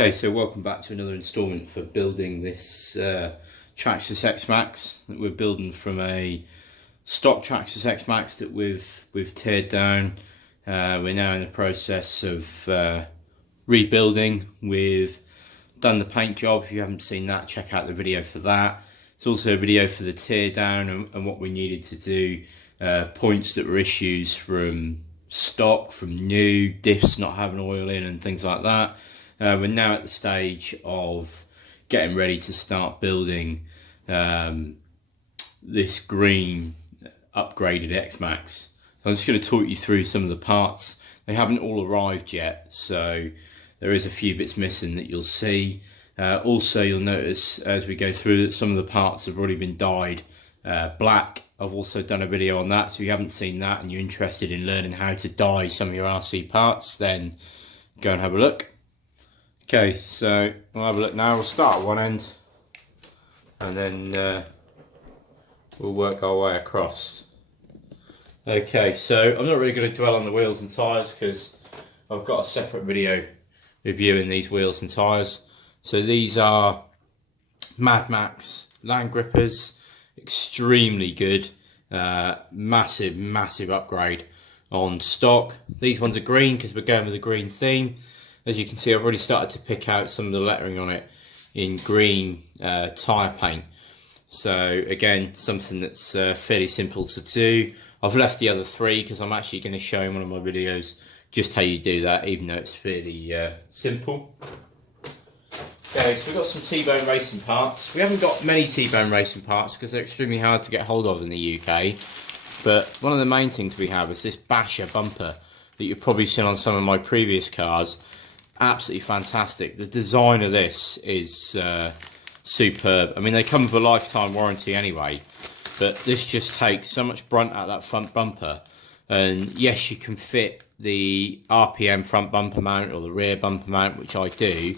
Okay, so welcome back to another instalment for building this Traxxas X-maxx that we're building from a stock Traxxas X-maxx that we've teared down. We're now in the process of rebuilding. We've done the paint job. If you haven't seen that, check out the video for that. It's also a video for the tear down and what we needed to do, points that were issues from stock, from new, diffs not having oil in and things like that. We're now at the stage of getting ready to start building this green upgraded X-maxx. So I'm just going to talk you through some of the parts. They haven't all arrived yet, so there is a few bits missing that you'll see. Also, you'll notice as we go through that some of the parts have already been dyed black. I've also done a video on that, so if you haven't seen that and you're interested in learning how to dye some of your RC parts, then go and have a look. Okay, so we'll have a look now. We'll start at one end and then we'll work our way across. Okay, so I'm not really going to dwell on the wheels and tyres because I've got a separate video reviewing these wheels and tyres. So these are Mad Max land grippers, extremely good, massive upgrade on stock. These ones are green because we're going with a green theme. As you can see, I've already started to pick out some of the lettering on it in green tyre paint. So again, something that's fairly simple to do. I've left the other three because I'm actually going to show in one of my videos just how you do that, even though it's fairly simple. Okay, so we've got some T-bone racing parts. We haven't got many T-bone racing parts because they're extremely hard to get hold of in the UK. But one of the main things we have is this basher bumper that you've probably seen on some of my previous cars. Absolutely fantastic. The design of this is superb. I mean, they come with a lifetime warranty anyway, but this just takes so much brunt out of that front bumper. And yes, you can fit the RPM front bumper mount or the rear bumper mount, which I do,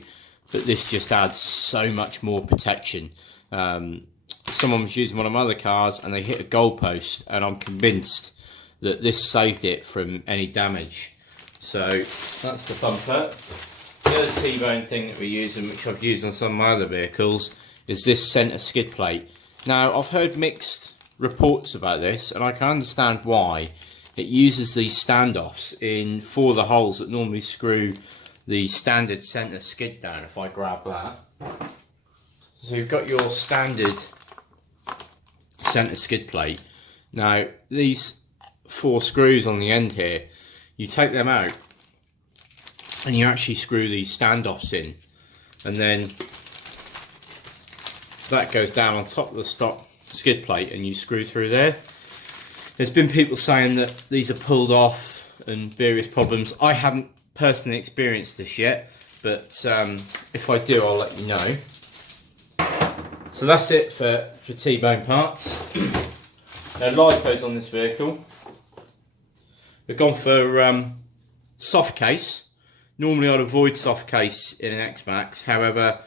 but this just adds so much more protection. Someone was using one of my other cars and they hit a goalpost, and I'm convinced that this saved it from any damage. So that's the bumper. The other T-bone thing that we're using, which I've used on some of my other vehicles, is this centre skid plate. Now, I've heard mixed reports about this, and I can understand why. It uses these standoffs in 4 of the holes that normally screw the standard centre skid down. If I grab that, so you've got your standard centre skid plate. Now, these 4 screws on the end here, you take them out and you actually screw these standoffs in, and then that goes down on top of the stock skid plate and you screw through there. There's been people saying that these are pulled off and various problems. I haven't personally experienced this yet, but if I do, I'll let you know. So that's it for T-bone parts. Now, lipos on this vehicle, we've gone for soft case. Normally I'd avoid soft case in an X-maxx, however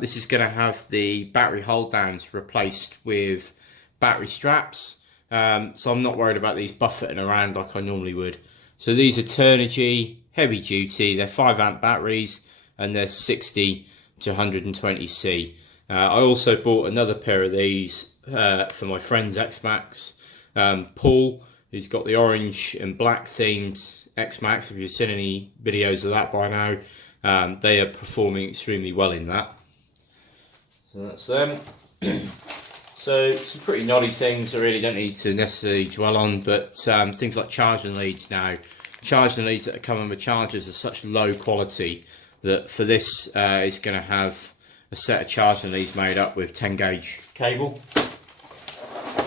this is going to have the battery hold downs replaced with battery straps, so I'm not worried about these buffeting around like I normally would. So these are Turnigy, heavy duty, they're 5 amp batteries and they're 60 to 120C. I also bought another pair of these for my friend's X-maxx, Paul, who's got the orange and black themed X-maxx. If you've seen any videos of that by now, they are performing extremely well in that. So that's them. So some pretty noddy things I really don't need to necessarily dwell on, but things like charging leads now. Charging leads that are coming with chargers are such low quality that for this it's going to have a set of charging leads made up with 10 gauge cable.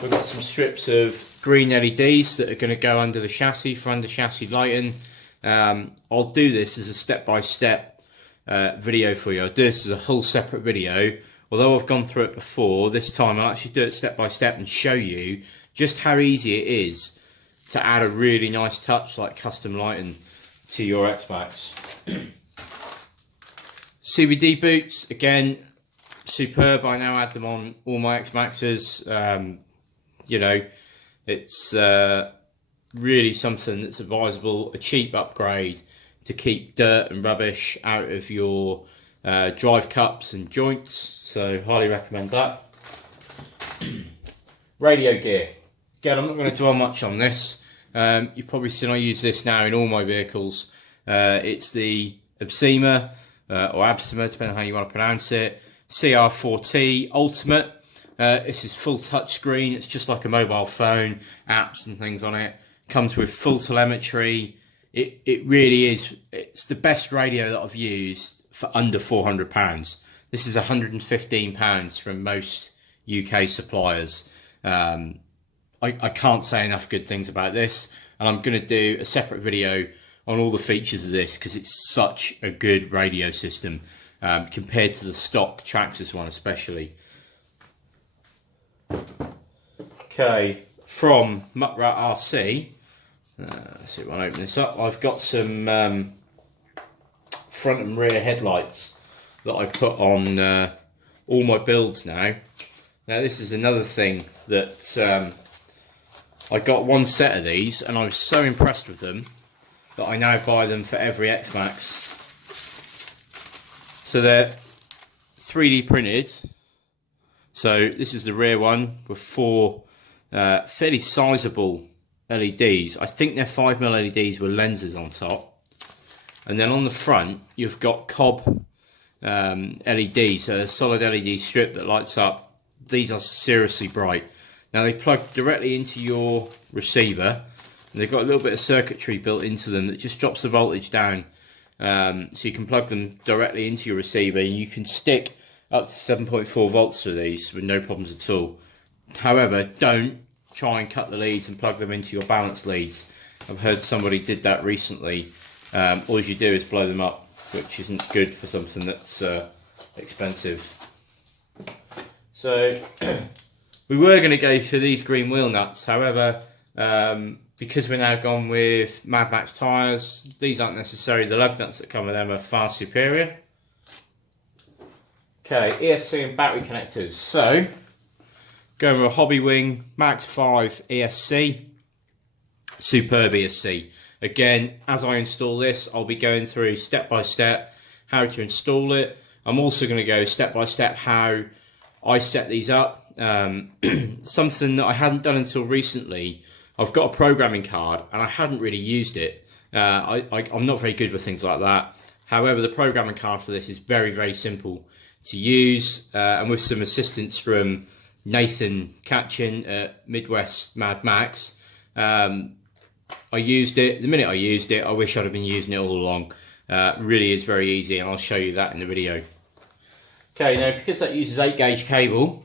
We've got some strips of green LEDs that are going to go under the chassis for under chassis lighting. I'll do this as a step-by-step video for you. I'll do this as a whole separate video. Although I've gone through it before, this time I'll actually do it step-by-step and show you just how easy it is to add a really nice touch like custom lighting to your X-maxx. CBD boots, again, superb. I now add them on all my X-maxxes. You know, it's really something that's advisable, a cheap upgrade to keep dirt and rubbish out of your drive cups and joints, so highly recommend that. Radio gear. Again, I'm not going to dwell much on this. You've probably seen I use this now in all my vehicles. It's the Absema, or Absema, depending on how you want to pronounce it, CR4T Ultimate. This is full touchscreen. It's just like a mobile phone, apps and things on it. Comes with full telemetry. It really is. It's the best radio that I've used for under £400. This is £115 from most UK suppliers. I can't say enough good things about this, and I'm going to do a separate video on all the features of this because it's such a good radio system compared to the stock Traxxas one especially. Okay, from Muckrat RC, let's see if I open this up. I've got some front and rear headlights that I put on all my builds now. Now this is another thing that I got one set of these and I was so impressed with them that I now buy them for every X-maxx. So they're 3D printed. So this is the rear one with 4 fairly sizable LEDs. I think they're 5mm LEDs with lenses on top. And then on the front you've got cob LEDs, so a solid LED strip that lights up. These are seriously bright. Now they plug directly into your receiver, and they've got a little bit of circuitry built into them that just drops the voltage down. So you can plug them directly into your receiver, and you can stick up to 7.4 volts to these with no problems at all. However, don't try and cut the leads and plug them into your balance leads. I've heard somebody did that recently. All you do is blow them up, which isn't good for something that's expensive. So we were going to go for these green wheel nuts, however, because we're now gone with Mad Max tyres, these aren't necessary. The lug nuts that come with them are far superior. Okay, ESC and battery connectors. So, going with a Hobby Wing Max 5 ESC, superb ESC. Again, as I install this, I'll be going through step by step how to install it. I'm also going to go step by step how I set these up. Something that I hadn't done until recently. I've got a programming card and I hadn't really used it. I'm not very good with things like that. However, the programming card for this is very, very simple to use, and with some assistance from Nathan Catchin at Midwest Mad Max, I used it. The minute I used it, I wish I'd have been using it all along. Really is very easy, and I'll show you that in the video. Okay, now because that uses 8-gauge cable,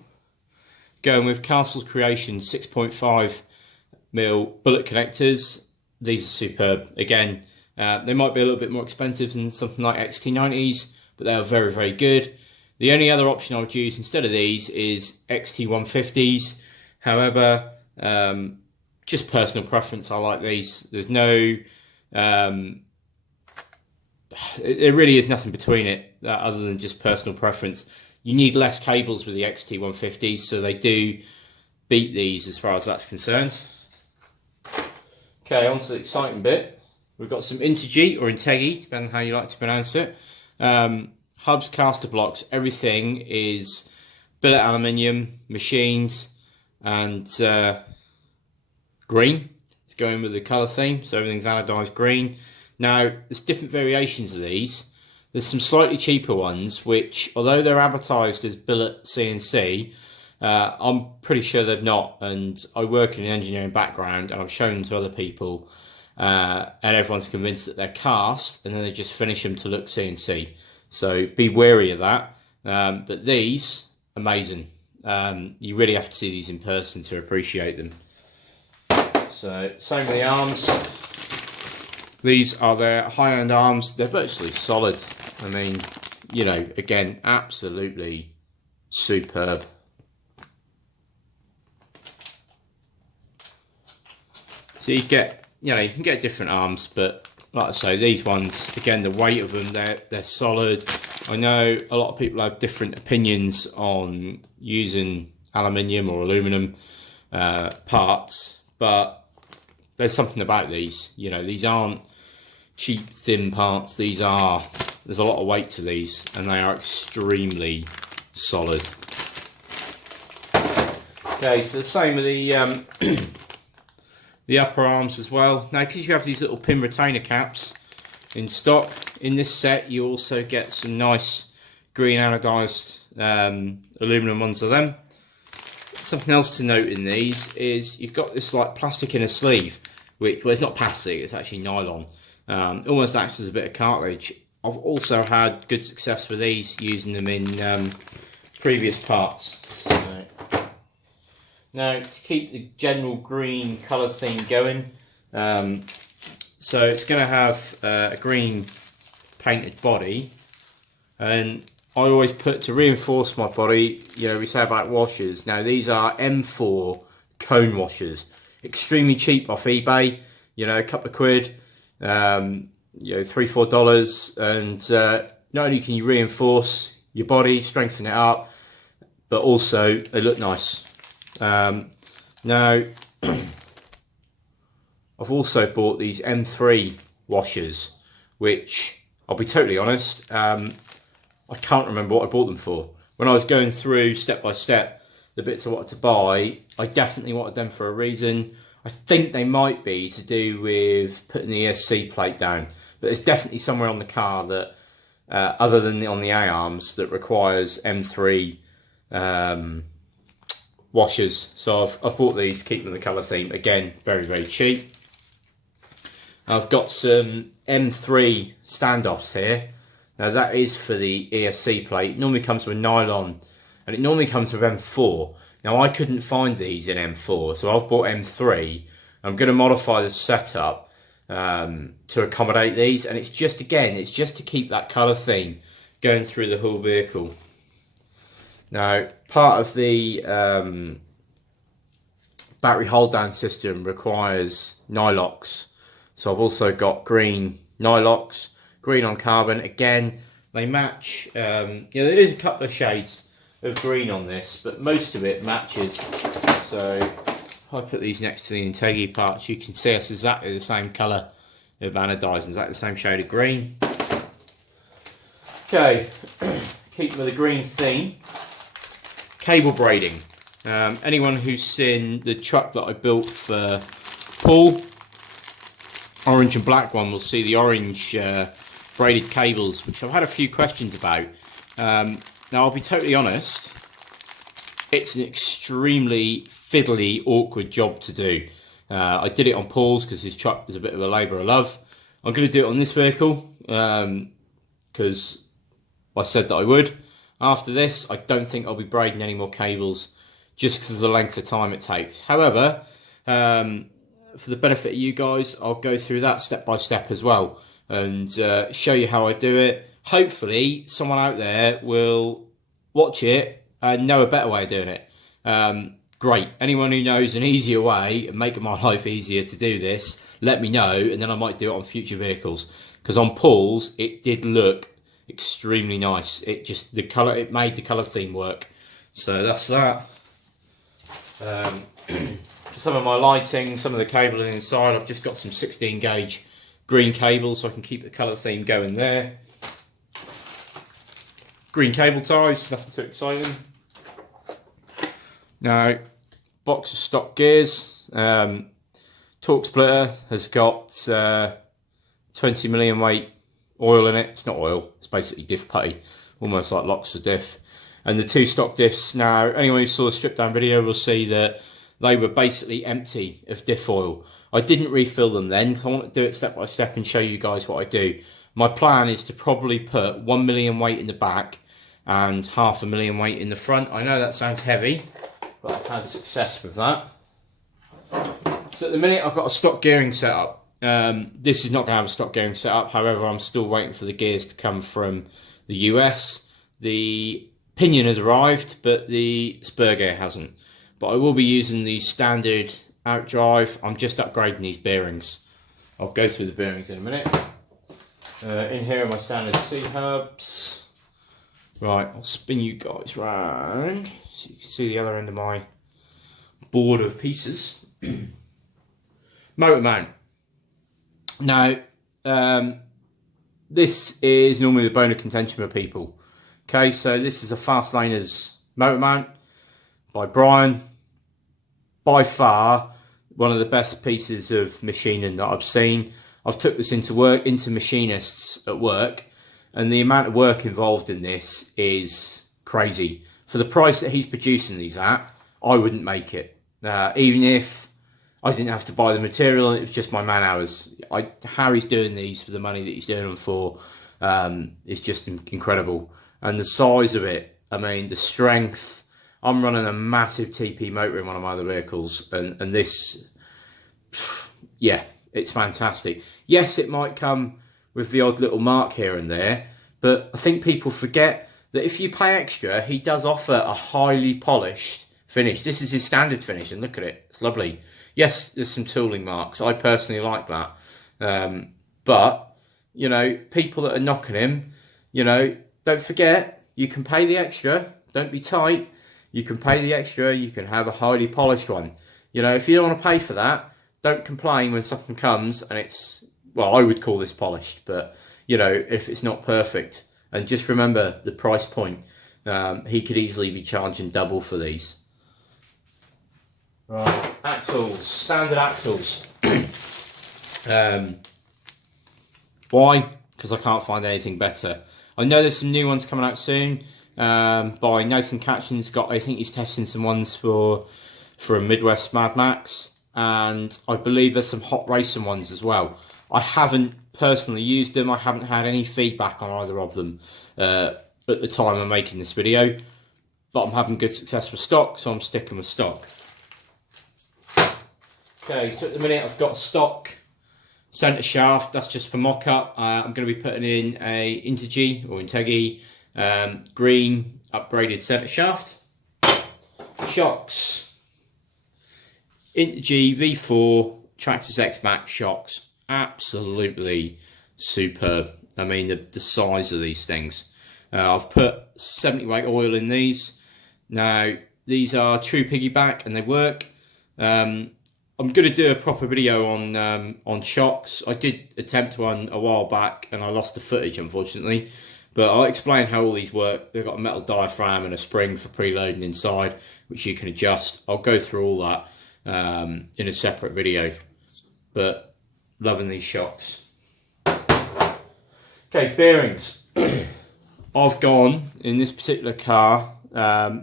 going with Castle's Creation 6.5mm bullet connectors. These are superb. Again, they might be a little bit more expensive than something like XT90s, but they are very, very good. The only other option I would use instead of these is XT150s. However, just personal preference, I like these. There's no, there really is nothing between it other than just personal preference. You need less cables with the XT150s, so they do beat these as far as that's concerned. Okay, on to the exciting bit. We've got some Intergy or Integi, depending on how you like to pronounce it. Hubs, caster blocks, everything is billet aluminium, machined, and green. It's going with the colour theme, so everything's anodised green. Now, there's different variations of these. There's some slightly cheaper ones, which, although they're advertised as billet CNC, I'm pretty sure they're not. And I work in an engineering background, and I've shown them to other people, and everyone's convinced that they're cast, and then they just finish them to look CNC. So be wary of that. But these, amazing. You really have to see these in person to appreciate them. So, same with the arms. These are their high-end arms. They're virtually solid. I mean, you know, again, absolutely superb. So you get, you know, you can get different arms, but like I say, these ones, again, the weight of them, they're solid. I know a lot of people have different opinions on using aluminium or aluminum parts, but there's something about these. You know, these aren't cheap, thin parts. These are There's a lot of weight to these, and they are extremely solid. Okay, so the same with the the upper arms as well. Now, because you have these little pin retainer caps in stock, in this set you also get some nice green anodized aluminum ones of them. Something else to note in these is you've got this like plastic inner sleeve, which, well, it's not plastic, it's actually nylon. Almost acts as a bit of cartilage. I've also had good success with these, using them in previous parts. So, now, to keep the general green colour theme going, so it's going to have a green painted body, and I always put, to reinforce my body, you know, we say about washers. Now, these are M4 cone washers, extremely cheap off eBay, you know, a couple of quid, you know, $3-4, and not only can you reinforce your body, strengthen it up, but also they look nice. Now, I've also bought these M3 washers, which, I'll be totally honest, I can't remember what I bought them for. When I was going through step by step the bits I wanted to buy, I definitely wanted them for a reason. I think they might be to do with putting the ESC plate down, but there's definitely somewhere on the car that, other than on the A-arms, that requires M3 washers. So I've bought these to keep them the colour theme. Again, very, very cheap. I've got some M3 standoffs here. Now that is for the ESC plate. It normally comes with nylon, and it normally comes with M4. Now I couldn't find these in M4, so I've bought M3. I'm going to modify the setup to accommodate these, and it's just, again, it's just to keep that colour theme going through the whole vehicle. Now, part of the battery hold down system requires nylocks, so I've also got green nylocks, green on carbon. Again, they match, you know, there is a couple of shades of green on this, but most of it matches. So if I put these next to the Integrity parts, you can see it's exactly the same colour of anodizing, exactly the same shade of green. Okay, keeping with the green theme, cable braiding. Anyone who's seen the truck that I built for Paul, orange and black one, will see the orange braided cables, which I've had a few questions about. Now, I'll be totally honest, it's an extremely fiddly, awkward job to do. I did it on Paul's because his truck was a bit of a labour of love. I'm going to do it on this vehicle because I said that I would. After this, I don't think I'll be braiding any more cables just because of the length of time it takes. However, for the benefit of you guys, I'll go through that step by step as well and show you how I do it. Hopefully, someone out there will watch it and know a better way of doing it. Great. Anyone who knows an easier way and making my life easier to do this, let me know, and then I might do it on future vehicles. Because on Paul's, it did look extremely nice. It just, the colour, it made the colour theme work. So that's that. Some of my lighting, some of the cabling inside, I've just got some 16 gauge green cables so I can keep the colour theme going there. Green cable ties, nothing too exciting. Now, box of stock gears. Torque splitter has got 20 million weight oil in it. It's not oil, it's basically diff putty, almost like locks of diff. And the two stock diffs, now anyone who saw the strip down video will see that they were basically empty of diff oil. I didn't refill them then, because I want to do it step by step and show you guys what I do. My plan is to probably put 1 million weight in the back and 500,000 weight in the front. I know that sounds heavy, but I've had success with that. So at the minute I've got a stock gearing setup. This is not going to have a stock gearing setup, however I'm still waiting for the gears to come from the US. The pinion has arrived, but the spur gear hasn't. But I will be using the standard outdrive. I'm just upgrading these bearings. I'll go through the bearings in a minute. In here are my standard C-hubs. Right, I'll spin you guys round so you can see the other end of my board of pieces. Motor mount. Now, this is normally the bone of contention for people. Okay, so this is a Fast Laners motor mount by Brian. By far, one of the best pieces of machining that I've seen. I've took this into machinists at work, and the amount of work involved in this is crazy. For the price that he's producing these at, I wouldn't make it. Even if I didn't have to buy the material, it was just my man hours. How he's doing these for the money that he's doing them for is just incredible. And the size of it, I mean, the strength. I'm running a massive TP motor in one of my other vehicles, and this, yeah, it's fantastic. Yes, it might come with the odd little mark here and there, but I think people forget that if you pay extra, he does offer a highly polished finish. This is his standard finish, and look at it, it's lovely. Yes, there's some tooling marks. I personally like that. But, you know, people that are knocking him, you know, don't forget, you can pay the extra. Don't be tight. You can pay the extra. You can have a highly polished one. You know, if you don't want to pay for that, don't complain when something comes and it's, well, I would call this polished, but, you know, if it's not perfect. And just remember the price point. He could easily be charging double for these. Right, axles, standard axles. Why? Because I can't find anything better. I know there's some new ones coming out soon by Nathan Catchin's got, I think he's testing some ones for a Midwest Mad Max, and I believe there's some hot racing ones as well. I haven't personally used them. I haven't had any feedback on either of them at the time I'm making this video, but I'm having good success with stock, so I'm sticking with stock. Okay, so at the minute I've got stock centre shaft. That's just for mock-up. I'm going to be putting in a Integy or Integi green upgraded centre shaft. Shocks. Integy V4 Traxxas X-maxx shocks. Absolutely superb. I mean, the size of these things. I've put 70 weight oil in these. Now, these are true piggyback and they work. I'm going to do a proper video on shocks. I did attempt one a while back and I lost the footage, unfortunately. But I'll explain how all these work. They've got a metal diaphragm and a spring for preloading inside, which you can adjust. I'll go through all that in a separate video. But loving these shocks. Okay, bearings. I've gone, in this particular car,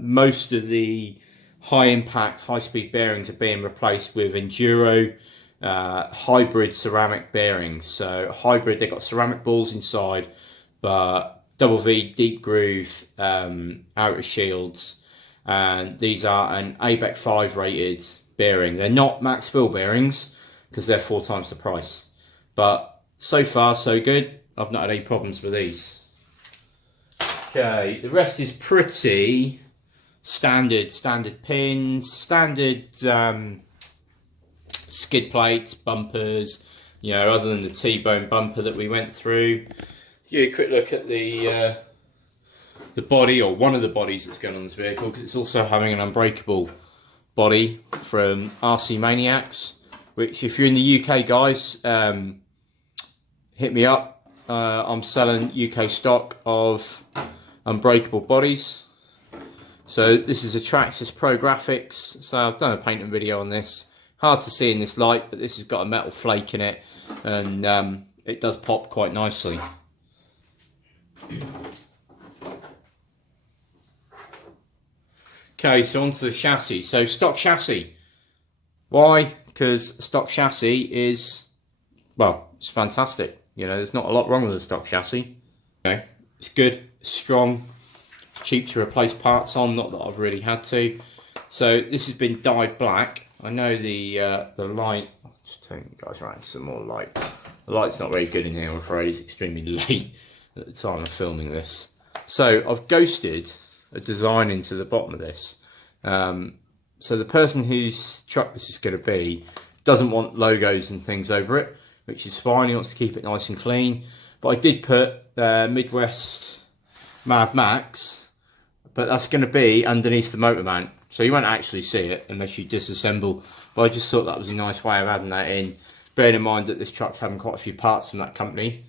most of the high impact, high speed bearings are being replaced with Enduro hybrid ceramic bearings. So hybrid, they've got ceramic balls inside, but double V deep groove outer shields, and these are an ABEC 5 rated bearing. They're not max fill bearings because they're 4 times the price, but so far so good. I've not had any problems with these. Okay, the rest is pretty standard pins, standard skid plates, bumpers, you know, other than the T-bone bumper that we went through. Give you a quick look at the body, or one of the bodies that's going on this vehicle, because it's also having an unbreakable body from RC Maniacs, which if you're in the UK, guys, hit me up. I'm selling UK stock of unbreakable bodies. So this is a Traxxas Pro Graphics. So I've done a painting video on this. Hard to see in this light, but this has got a metal flake in it, and it does pop quite nicely. Okay, so onto the chassis. So stock chassis. Why? Because stock chassis is, well, it's fantastic. You know, there's not a lot wrong with the stock chassis. Okay, it's good, strong, cheap to replace parts on, not that I've really had to. So this has been dyed black. I know the light, I'll just turn you guys around some more light. The light's not very good in here, I'm afraid. It's extremely late at the time of filming this. So I've ghosted a design into the bottom of this. So the person whose truck this is going to be doesn't want logos and things over it, which is fine. He wants to keep it nice and clean. But I did put Midwest Mad Max, but that's going to be underneath the motor mount, so you won't actually see it unless you disassemble. But I just thought that was a nice way of adding that in, bearing in mind that this truck's having quite a few parts from that company.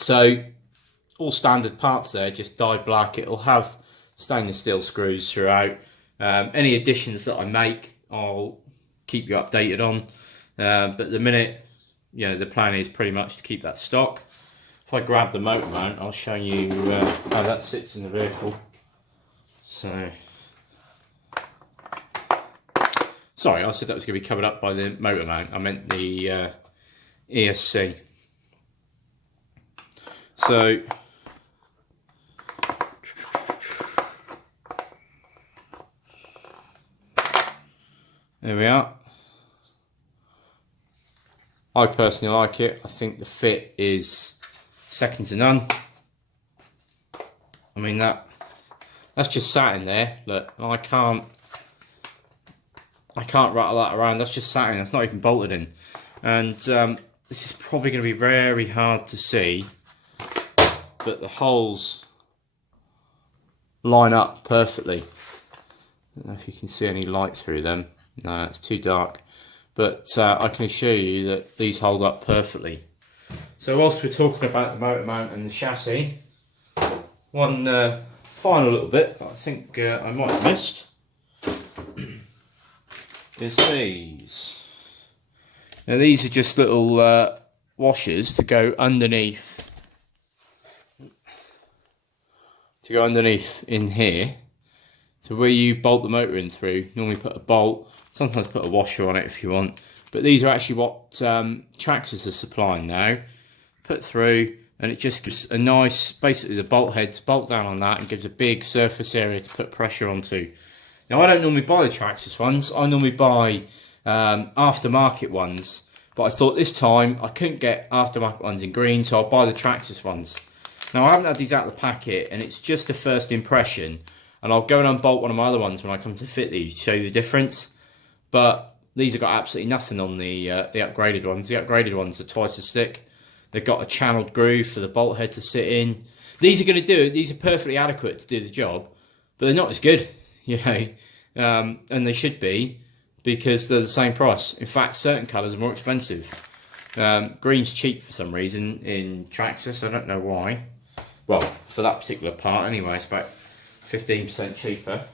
So all standard parts there, just dyed black. It'll have stainless steel screws throughout. Any additions that I make, I'll keep you updated on. But at the minute, you know, the plan is pretty much to keep that stock. If I grab the motor mount, I'll show you how that sits in the vehicle. So, sorry, I said that was going to be covered up by the motor mount. I meant the ESC. So, there we are. I personally like it. I think the fit is second to none. I mean, that's just sat in there. Look, I can't rattle that around. That's just sat in. That's not even bolted in. And this is probably going to be very hard to see, but the holes line up perfectly. I don't know if you can see any light through them. No, it's too dark. But I can assure you that these hold up perfectly. So whilst we're talking about the motor mount and the chassis, one final little bit that I think I might have missed is these. Now these are just little washers to go underneath in here. So where you bolt the motor in through, normally put a bolt, sometimes put a washer on it if you want. But these are actually what Traxxas are supplying now. Put through, and it just gives a nice, basically the bolt heads bolt down on that and gives a big surface area to put pressure onto. Now I don't normally buy the Traxxas ones, I normally buy aftermarket ones. But I thought this time I couldn't get aftermarket ones in green, so I'll buy the Traxxas ones. Now I haven't had these out of the packet, and it's just a first impression. And I'll go and unbolt one of my other ones when I come to fit these to show you the difference. But these have got absolutely nothing on the upgraded ones. The upgraded ones are twice as thick. They've got a channeled groove for the bolt head to sit in. These are going to do it. These are perfectly adequate to do the job, but they're not as good, you know. And they should be, because they're the same price. In fact, certain colours are more expensive. Green's cheap for some reason in Traxxas. I don't know why. Well, for that particular part anyway, it's about 15% cheaper.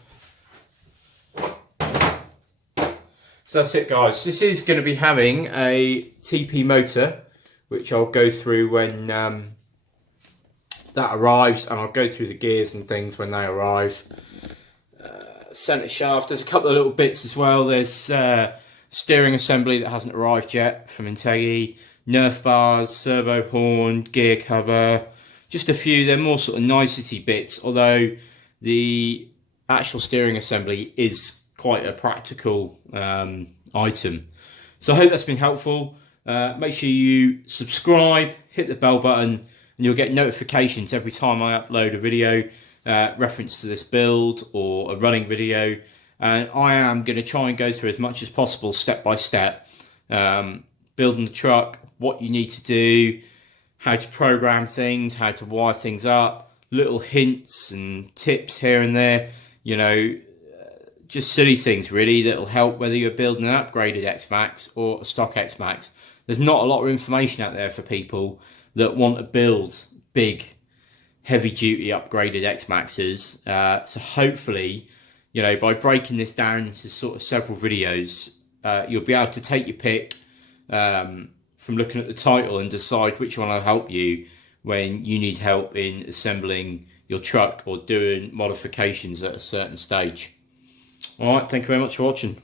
So that's it, guys. This is going to be having a TP motor, which I'll go through when that arrives, and I'll go through the gears and things when they arrive. Centre shaft, there's a couple of little bits as well. There's steering assembly that hasn't arrived yet from Integi, Nerf bars, servo horn, gear cover, just a few. They're more sort of nicety bits, although the actual steering assembly is quite a practical item. So I hope that's been helpful. Make sure you subscribe, hit the bell button, and you'll get notifications every time I upload a video reference to this build or a running video. And I am going to try and go through as much as possible step by step, building the truck, what you need to do, how to program things, how to wire things up, little hints and tips here and there, you know, just silly things really that'll help whether you're building an upgraded X-maxx or a stock X-maxx. There's not a lot of information out there for people that want to build big, heavy-duty upgraded X-maxxes. So hopefully, you know, by breaking this down into sort of several videos, you'll be able to take your pick from looking at the title and decide which one will help you when you need help in assembling your truck or doing modifications at a certain stage. All right, thank you very much for watching.